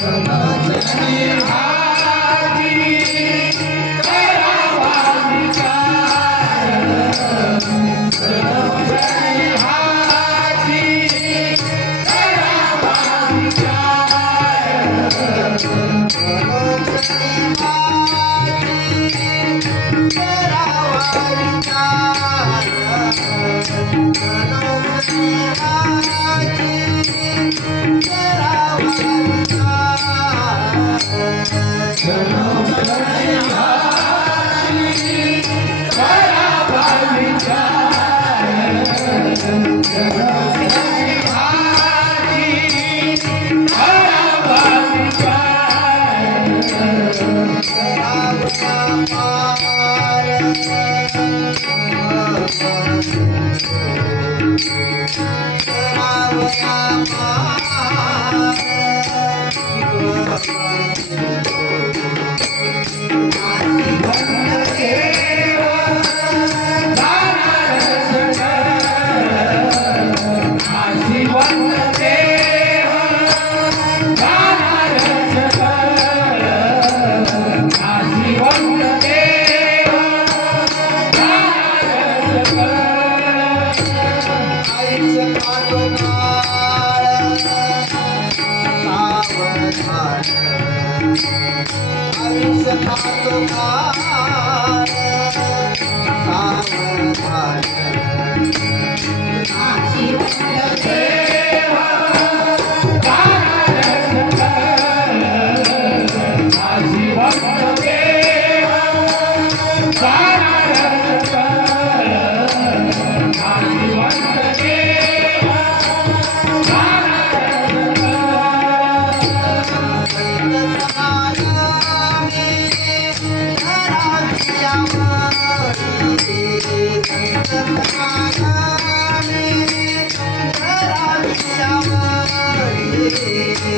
Shabbat Shalom. Yeah. Yeah. Thank you.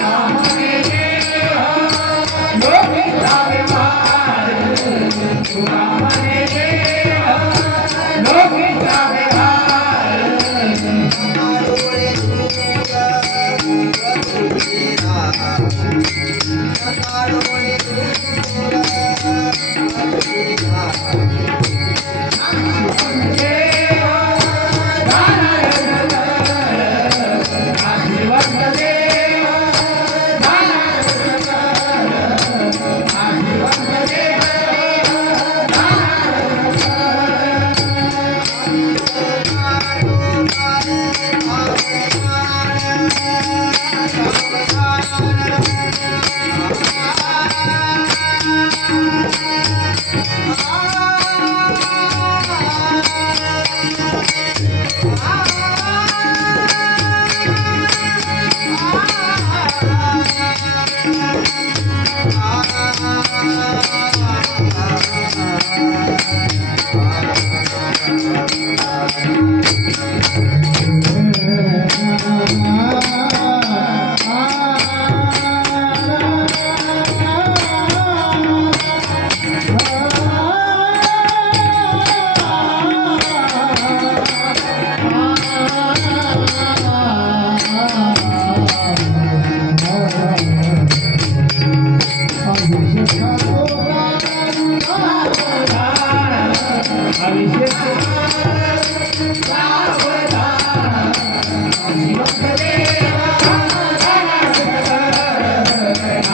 Oh,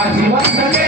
aguántate.